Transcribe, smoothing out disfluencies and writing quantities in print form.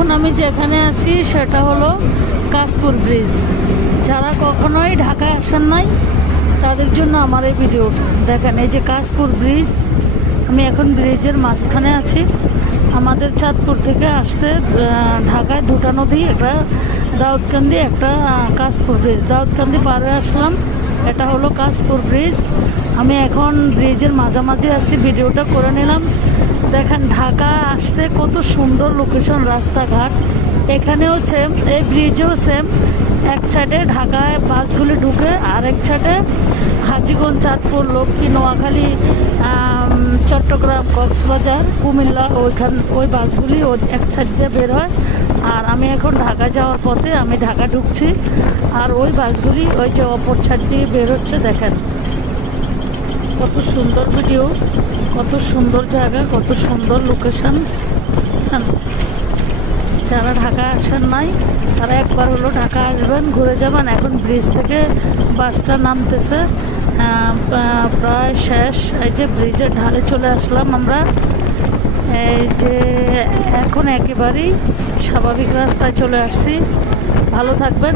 এখন আমি যেখানে আছি সেটা হলো কাশপুর ব্রিজ। যারা কখনোই ঢাকায় আসেন নাই তাদের জন্য আমার এই ভিডিও। দেখেন এই যে কাশপুর ব্রিজ, আমি এখন ব্রিজের মাঝখানে আছি। আমাদের চাঁদপুর থেকে আসতে ঢাকায় দুটা নদী, একটা দাউদকান্দি, একটা কাশপুর ব্রিজ। দাউদকান্দি পারে আসলাম, এটা হলো কাশপুর ব্রিজ। আমি এখন ব্রিজের মাঝামাঝি আছি, ভিডিওটা করে নিলাম। দেখেন ঢাকা আসতে কত সুন্দর লোকেশন, রাস্তাঘাট। এখানেও সেম, এই ব্রিজেও সেম। এক সাইডে ঢাকায় বাসগুলি ঢুকে, আর এক সাইডে হাজীগঞ্জ, চাঁদপুর, লক্ষ্মী, নোয়াখালী, চট্টগ্রাম, কক্সবাজার, কুমিল্লা, ওই বাসগুলি ওই এক সাইড দিয়ে বের হয়। আর আমি এখন ঢাকা যাওয়ার পথে, আমি ঢাকা ঢুকছি, আর ওই বাসগুলি ওই যে অপর সাইড দিয়ে বের হচ্ছে। দেখেন কত সুন্দর ভিডিও, কত সুন্দর জায়গা, কত সুন্দর লোকেশন। যারা ঢাকা আসেন নাই তারা একবার হলো ঢাকা আসবেন, ঘুরে যাবেন। এখন ব্রিজ থেকে বাসটা নামতেছে, প্রায় শেষ। এই যে ব্রিজের ঢালে চলে আসলাম আমরা। এই যে এখন একেবারেই স্বাভাবিক রাস্তায় চলে আসছি। ভালো থাকবেন।